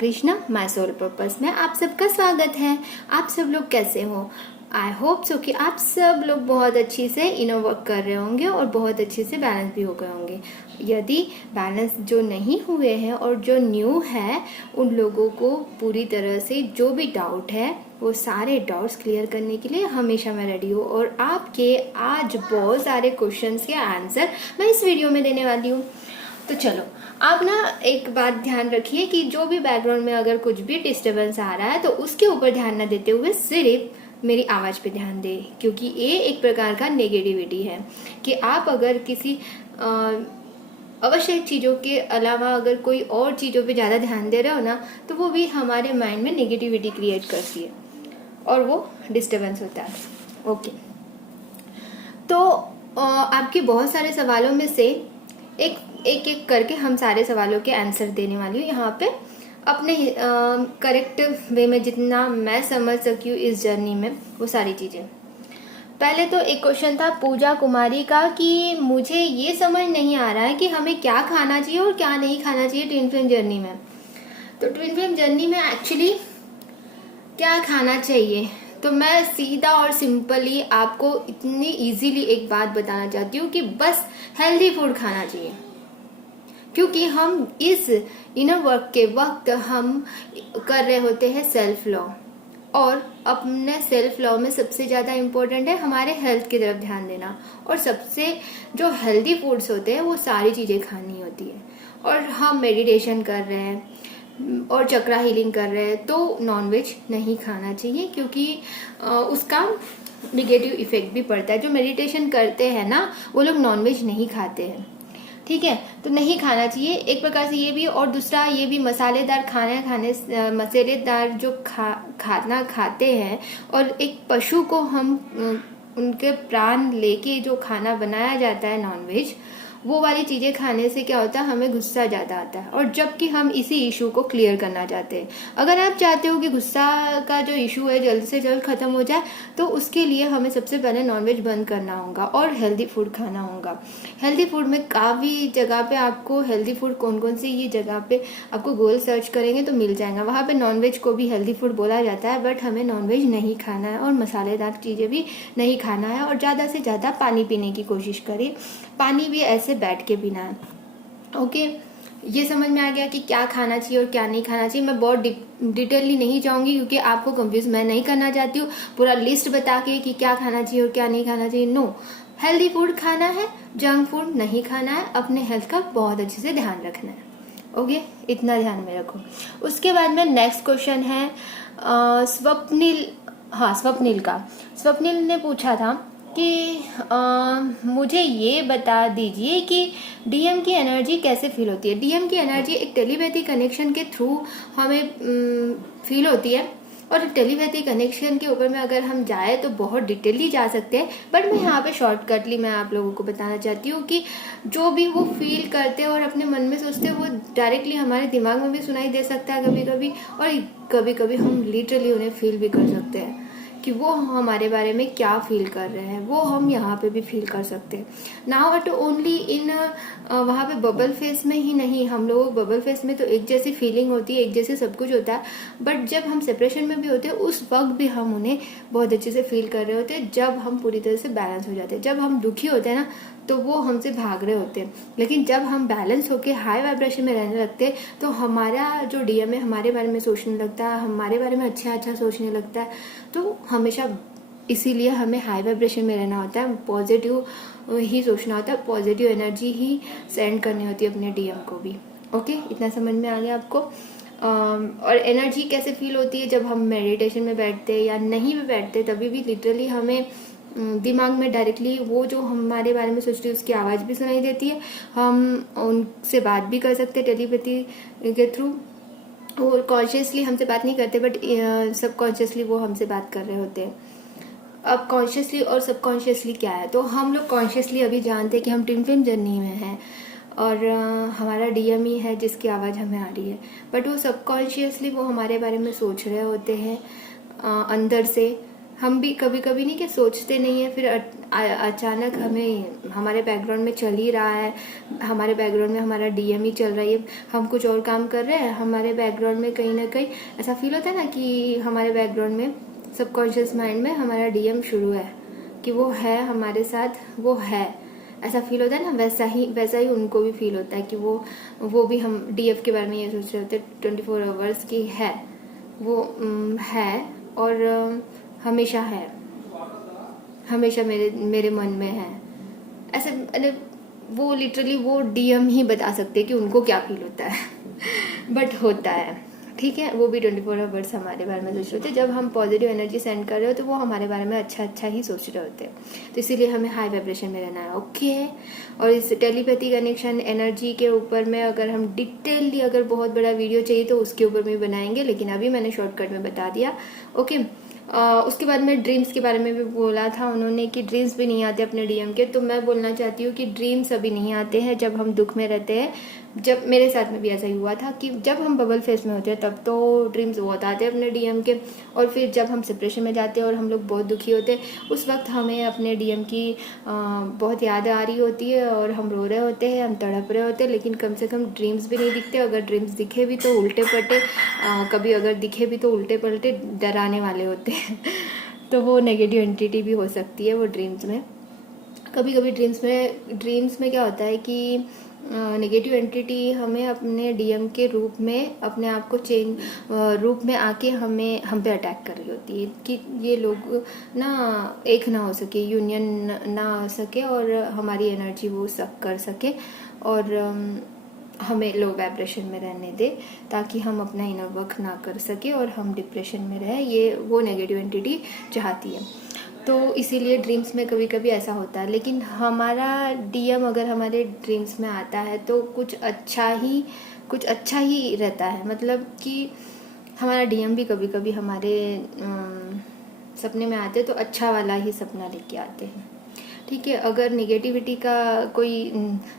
Krishna my soul purpose में आप सबका स्वागत है। आप सब लोग कैसे हो? आई होप सो कि आप सब लोग बहुत अच्छी से इनर वर्क कर रहे होंगे और बहुत अच्छे से बैलेंस भी हो गए होंगे। यदि बैलेंस जो नहीं हुए हैं और जो न्यू है उन लोगों को पूरी तरह से जो भी डाउट है वो सारे डाउट्स क्लियर करने के लिए हमेशा मैं रेडी हूँ। और आपके आज बहुत सारे क्वेश्चंस के आंसर मैं इस वीडियो में देने वाली हूँ। तो चलो, आप ना एक बात ध्यान रखिए कि जो भी बैकग्राउंड में अगर कुछ भी डिस्टरबेंस आ रहा है तो उसके ऊपर ध्यान न देते हुए सिर्फ मेरी आवाज़ पे ध्यान दें, क्योंकि ये एक प्रकार का नेगेटिविटी है कि आप अगर किसी आवश्यक चीज़ों के अलावा अगर कोई और चीज़ों पे ज़्यादा ध्यान दे रहे हो ना तो वो भी हमारे माइंड में नेगेटिविटी क्रिएट करती है और वो डिस्टरबेंस होता है। ओके, तो आपके बहुत सारे सवालों में से एक एक करके हम सारे सवालों के आंसर देने वाली हूँ यहाँ पे अपने करेक्ट वे में, जितना मैं समझ सकी हूँ इस जर्नी में वो सारी चीज़ें। पहले तो एक क्वेश्चन था पूजा कुमारी का कि मुझे ये समझ नहीं आ रहा है कि हमें क्या खाना चाहिए और क्या नहीं खाना चाहिए ट्विन फ्लेम जर्नी में। तो ट्विन फ्लेम जर्नी में एक्चुअली क्या खाना चाहिए, तो मैं सीधा और सिंपली आपको इतनी इजीली एक बात बताना चाहती हूँ कि बस हेल्दी फूड खाना चाहिए। क्योंकि हम इस इनर वर्क के वक्त हम कर रहे होते हैं सेल्फ लॉ, और अपने सेल्फ लॉ में सबसे ज़्यादा इम्पोर्टेंट है हमारे हेल्थ की तरफ ध्यान देना। और सबसे जो हेल्दी फूड्स होते हैं वो सारी चीज़ें खानी होती है। और हम मेडिटेशन कर रहे हैं और चक्रा हीलिंग कर रहे हैं तो नॉनवेज नहीं खाना चाहिए, क्योंकि उसका निगेटिव इफेक्ट भी पड़ता है। जो मेडिटेशन करते हैं ना वो लोग नॉनवेज नहीं खाते हैं, ठीक है, तो नहीं खाना चाहिए एक प्रकार से ये भी। और दूसरा ये भी मसालेदार खाने मसालेदार जो खाना खाते हैं और एक पशु को हम उनके प्राण लेके जो खाना बनाया जाता है नॉनवेज, वो वाली चीज़ें खाने से क्या होता है हमें गुस्सा ज़्यादा आता है। और जबकि हम इसी इशू को क्लियर करना चाहते हैं। अगर आप चाहते हो कि गुस्सा का जो इशू है जल्द से जल्द ख़त्म हो जाए तो उसके लिए हमें सबसे पहले नॉनवेज बंद करना होगा और हेल्दी फूड खाना होगा। हेल्दी फूड में काफ़ी जगह पे आपको हेल्दी फूड कौन कौन सी ये जगह पे आपको गूगल सर्च करेंगे तो मिल जाएगा। वहाँ पे नॉनवेज को भी हेल्दी फूड बोला जाता है, बट हमें नॉनवेज नहीं खाना है और मसालेदार चीज़ें भी नहीं खाना है। और ज़्यादा से ज़्यादा पानी पीने की कोशिश करें, पानी भी ऐसे बैठ के पीना है। ओके, ये समझ में आ गया कि क्या खाना चाहिए और क्या नहीं खाना चाहिए। मैं बहुत डिटेलली नहीं जाऊंगी क्योंकि आपको कंफ्यूज मैं नहीं करना चाहती हूँ पूरा लिस्ट बता के कि क्या खाना चाहिए और क्या नहीं खाना चाहिए। नो, हेल्दी फूड खाना है, जंक फूड नहीं खाना है, अपने हेल्थ का बहुत अच्छे से ध्यान रखना है। ओके, इतना ध्यान में रखो। उसके बाद में नेक्स्ट क्वेश्चन है स्वप्निल, हाँ स्वप्निल ने पूछा था कि मुझे ये बता दीजिए कि डीएम की एनर्जी कैसे फील होती है। डीएम की एनर्जी एक टेलीपैथी कनेक्शन के थ्रू हमें फील होती है। और टेलीपैथी कनेक्शन के ऊपर में अगर हम जाए तो बहुत डिटेली जा सकते हैं, बट मैं यहाँ पे शॉर्टकटली मैं आप लोगों को बताना चाहती हूँ कि जो भी वो फील करते हैं और अपने मन में सोचते हैं वो डायरेक्टली हमारे दिमाग में भी सुनाई दे सकता है कभी कभी, और कभी कभी हम लिटरली उन्हें फील भी कर सकते हैं कि वो हमारे बारे में क्या फील कर रहे हैं, वो हम यहाँ पे भी फील कर सकते हैं। नाउ अट ओनली इन वहाँ पे बबल फेस में ही नहीं, हम लोग बबल फेस में तो एक जैसी फीलिंग होती है, एक जैसे सब कुछ होता है, बट जब हम सेपरेशन में भी होते हैं उस वक्त भी हम उन्हें बहुत अच्छे से फील कर रहे होते हैं। जब हम पूरी तरह से बैलेंस हो जाते हैं, जब हम दुखी होते हैं ना तो वो हमसे भाग रहे होते हैं, लेकिन जब हम बैलेंस होकर हाई वाइब्रेशन में रहने लगते हैं तो हमारा जो डीएम है हमारे बारे में सोचने लगता है, हमारे बारे में अच्छा सोचने लगता है। तो हमेशा इसीलिए हमें हाई वाइब्रेशन में रहना होता है, पॉजिटिव ही सोचना होता है, पॉजिटिव एनर्जी ही सेंड करनी होती है अपने डीएम को भी। ओके, इतना समझ में आ गया आपको। और एनर्जी कैसे फील होती है जब हम मेडिटेशन में बैठते हैं या नहीं भी बैठते, तभी भी लिटरली हमें दिमाग में डायरेक्टली वो जो हमारे बारे में सोच रही है उसकी आवाज़ भी सुनाई देती है, हम उनसे बात भी कर सकते हैं टेलीपैथी के थ्रू। वो कॉन्शियसली हमसे बात नहीं करते बट सबकॉन्शियसली वो हमसे बात कर रहे होते हैं। अब कॉन्शियसली और सबकॉन्शियसली क्या है, तो हम लोग कॉन्शियसली अभी जानते हैं कि हम ट्विन फ्लेम जर्नी में हैं और हमारा डीएम ही है जिसकी आवाज़ हमें आ रही है, बट वो सबकॉन्शियसली वो हमारे बारे में सोच रहे होते हैं अंदर से हम भी कभी कभी नहीं कि सोचते नहीं है, फिर अचानक हमें हमारे बैकग्राउंड में चल ही रहा है, हमारे बैकग्राउंड में हमारा डीएम ही चल रही है, हम कुछ और काम कर रहे हैं, हमारे बैकग्राउंड में कहीं ना कहीं ऐसा फील होता है ना कि हमारे बैकग्राउंड में सबकॉन्शियस माइंड में हमारा डीएम शुरू है, कि वो है हमारे साथ, वो है, ऐसा फील होता है ना। वैसा ही उनको भी फील होता है कि वो भी हम डीएफ के बारे में ये सोच रहे होते 24 आवर्स की है, वो है और हमेशा है, हमेशा मेरे मन में है। ऐसे वो लिटरली वो डीएम ही बता सकते हैं कि उनको क्या फील होता है बट होता है, ठीक है। वो भी 24 आवर्स हमारे बारे में सोच रहे होते हैं। जब हम पॉजिटिव एनर्जी सेंड कर रहे हो तो वो हमारे बारे में अच्छा ही सोच रहे होते हैं, तो इसीलिए हमें हाई वाइब्रेशन में रहना है, ओके। और इस टेलीपैथी कनेक्शन एनर्जी के ऊपर में अगर हम डिटेलली अगर बहुत बड़ा वीडियो चाहिए तो उसके ऊपर में बनाएंगे, लेकिन अभी मैंने शॉर्टकट में बता दिया, ओके। उसके बाद में ड्रीम्स के बारे में भी बोला था उन्होंने कि ड्रीम्स भी नहीं आते अपने डीएम के, तो मैं बोलना चाहती हूँ कि ड्रीम्स अभी नहीं आते हैं जब हम दुख में रहते हैं। जब मेरे साथ में भी ऐसा ही हुआ था कि जब हम बबल फेस में होते हैं तब तो ड्रीम्स बहुत आते हैं अपने डीएम के, और फिर जब हम सेपरेशन में जाते हैं और हम लोग बहुत दुखी होते हैं उस वक्त हमें अपने डीएम की बहुत याद आ रही होती है और हम रो रहे होते हैं, हम तड़प रहे होते हैं, लेकिन कम से कम ड्रीम्स भी नहीं दिखते। अगर ड्रीम्स दिखे भी तो उल्टे पलटे, कभी अगर दिखे भी तो उल्टे पलटे डराने वाले होते हैं तो वो नेगेटिव एंटिटी भी हो सकती है वो ड्रीम्स में। कभी कभी ड्रीम्स में क्या होता है कि नेगेटिव एंटिटी हमें अपने डीएम के रूप में अपने आप को चेंज रूप में आके हम पे अटैक कर रही होती है कि ये लोग ना एक ना हो सके, यूनियन ना हो सके और हमारी एनर्जी वो सक कर सके और हमें लो वाइब्रेशन में रहने दे, ताकि हम अपना इनर वर्क ना कर सके और हम डिप्रेशन में रहे, ये वो नेगेटिव एंटिटी चाहती है। तो इसीलिए ड्रीम्स में कभी कभी ऐसा होता है, लेकिन हमारा डीएम अगर हमारे ड्रीम्स में आता है तो कुछ अच्छा ही रहता है। मतलब कि हमारा डीएम भी कभी कभी हमारे सपने में आते हैं तो अच्छा वाला ही सपना लेके आते हैं, ठीक है। अगर नेगेटिविटी का कोई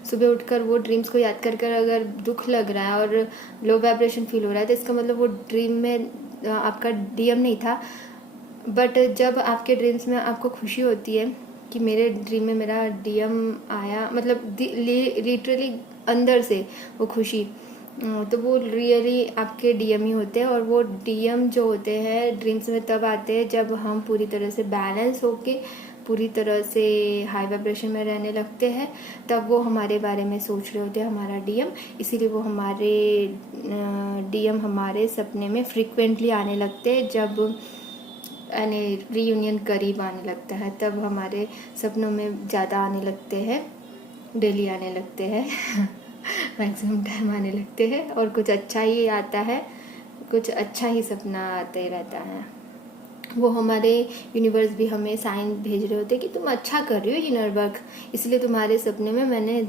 सुबह उठकर वो ड्रीम्स को याद कर अगर दुख लग रहा है और लो वाइब्रेशन फील हो रहा है तो इसका मतलब वो ड्रीम में आपका डीएम नहीं था। बट जब आपके ड्रीम्स में आपको खुशी होती है कि मेरे ड्रीम में मेरा डीएम आया, मतलब लिटरली अंदर से वो खुशी, तो वो रियली आपके डीएम ही होते हैं। और वो डीएम जो होते हैं ड्रीम्स में तब आते हैं जब हम पूरी तरह से बैलेंस होके पूरी तरह से हाई वाइब्रेशन में रहने लगते हैं, तब वो हमारे बारे में सोच रहे होते हैं हमारा डीएम। इसीलिए वो हमारे डीएम हमारे सपने में फ्रिक्वेंटली आने लगते हैं। जब यानी रीयूनियन करीब आने लगता है तब हमारे सपनों में ज़्यादा आने लगते हैं, डेली आने लगते हैं मैक्सिमम टाइम आने लगते हैं और कुछ अच्छा ही आता है, कुछ अच्छा ही सपना आते रहता है। वो हमारे यूनिवर्स भी हमें साइन भेज रहे होते हैं कि तुम अच्छा कर रही हो इनर वर्क, इसलिए तुम्हारे सपने में मैंने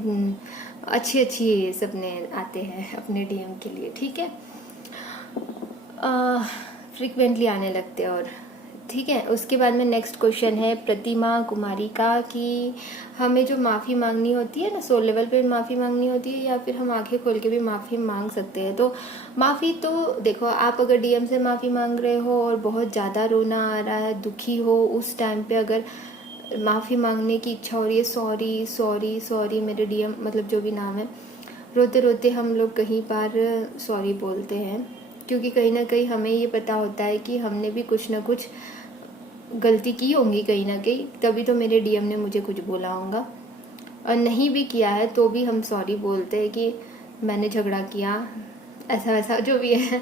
अच्छे सपने आते हैं अपने डीएम के लिए, ठीक है। फ्रिक्वेंटली आने लगते हैं और ठीक है। उसके बाद में नेक्स्ट क्वेश्चन है प्रतिमा कुमारी का कि हमें जो माफ़ी मांगनी होती है ना, सोल लेवल पे माफ़ी मांगनी होती है या फिर हम आंखें खोल के भी माफ़ी मांग सकते हैं। तो माफ़ी तो देखो, आप अगर डीएम से माफ़ी मांग रहे हो और बहुत ज़्यादा रोना आ रहा है, दुखी हो, उस टाइम पे अगर माफ़ी मांगने की इच्छा हो रही है, सॉरी सॉरी सॉरी मेरे डीएम, मतलब जो भी नाम है, रोते रोते हम लोग कहीं बार सॉरी बोलते हैं, क्योंकि कहीं ना कहीं हमें ये पता होता है कि हमने भी कुछ ना कुछ गलती की होंगी कहीं ना कहीं, तभी तो मेरे डीएम ने मुझे कुछ बोला होगा। और नहीं भी किया है तो भी हम सॉरी बोलते हैं कि मैंने झगड़ा किया, ऐसा वैसा जो भी है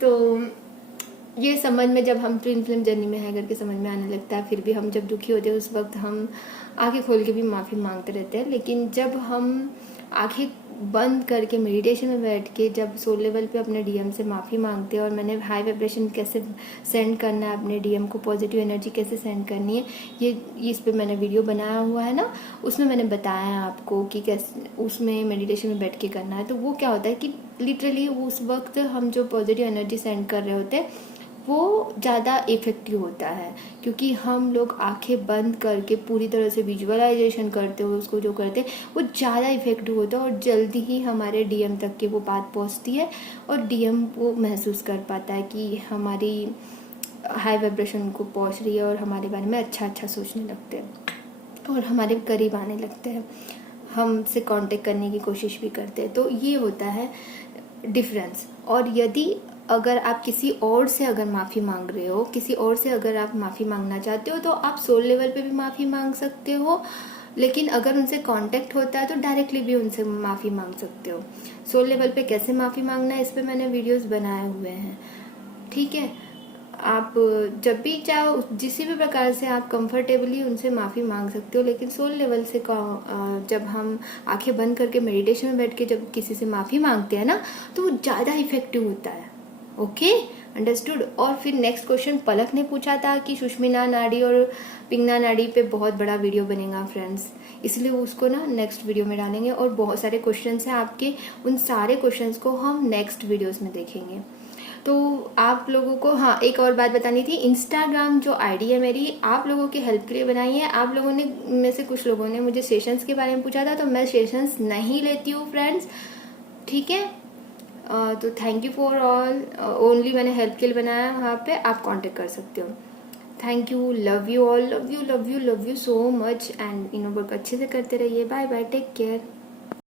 तो ये समझ में, जब हम ट्विन फिल्म जर्नी में है करके समझ में आने लगता है। फिर भी हम जब दुखी होते हैं उस वक्त हम आंखें खोल के भी माफ़ी मांगते रहते हैं, लेकिन जब हम आंखें बंद करके मेडिटेशन में बैठ के जब सोल लेवल पे अपने डीएम से माफ़ी मांगते हैं, और मैंने हाई वाइब्रेशन कैसे सेंड करना है अपने डीएम को, पॉजिटिव एनर्जी कैसे सेंड करनी है, ये इस पे मैंने वीडियो बनाया हुआ है ना, उसमें मैंने बताया है आपको कि कैसे उसमें मेडिटेशन में बैठ के करना है। तो वो क्या होता है कि लिटरली उस वक्त हम जो पॉजिटिव एनर्जी सेंड कर रहे होते हैं वो ज़्यादा इफ़ेक्टिव होता है, क्योंकि हम लोग आंखें बंद करके पूरी तरह से विजुअलाइजेशन करते हुए उसको जो करते हैं वो ज़्यादा इफ़ेक्टिव होता है, और जल्दी ही हमारे डीएम तक की वो बात पहुंचती है और डीएम वो महसूस कर पाता है कि हमारी हाई वाइब्रेशन उनको पहुंच रही है और हमारे बारे में अच्छा अच्छा सोचने लगते हैं और हमारे करीब आने लगते हैं, हमसे कांटेक्ट करने की कोशिश भी करते हैं। तो ये होता है डिफरेंस। और यदि अगर आप किसी और से अगर माफ़ी मांग रहे हो, किसी और से अगर आप माफ़ी मांगना चाहते हो, तो आप सोल लेवल पे भी माफ़ी मांग सकते हो, लेकिन अगर उनसे कांटेक्ट होता है तो डायरेक्टली भी उनसे माफ़ी मांग सकते हो। सोल लेवल पे कैसे माफ़ी मांगना है, इस पर मैंने वीडियोस बनाए हुए हैं, ठीक है। आप जब भी चाहो जिस भी प्रकार से आप कंफर्टेबली उनसे माफ़ी मांग सकते हो, लेकिन सोल लेवल से जब हम आंखें बंद करके मेडिटेशन में बैठ के जब किसी से माफ़ी मांगते हैं ना, तो वो ज़्यादा इफेक्टिव होता है। Okay, understood. और फिर नेक्स्ट क्वेश्चन पलक ने पूछा था कि सुषुम्ना नाड़ी और पिंगला नाड़ी पे बहुत बड़ा वीडियो बनेगा फ्रेंड्स, इसलिए वो उसको ना नेक्स्ट वीडियो में डालेंगे। और बहुत सारे क्वेश्चंस हैं आपके, उन सारे क्वेश्चंस को हम नेक्स्ट वीडियोस में देखेंगे। तो आप लोगों को हाँ एक और बात बतानी थी, इंस्टाग्राम जो आईडी है मेरी, आप लोगों की हेल्प के लिए बनाई है। आप लोगों ने में से कुछ लोगों ने मुझे सेशंस के बारे में पूछा था, तो मैं सेशंस नहीं लेती हूँ फ्रेंड्स, ठीक है। तो thank you for all, only मैंने हेल्प के लिए बनाया, वहाँ पे आप कांटेक्ट कर सकते हो। Thank you, love you all, love you love you love you so much. And इन वर्क अच्छे से करते रहिए। Bye bye, take care.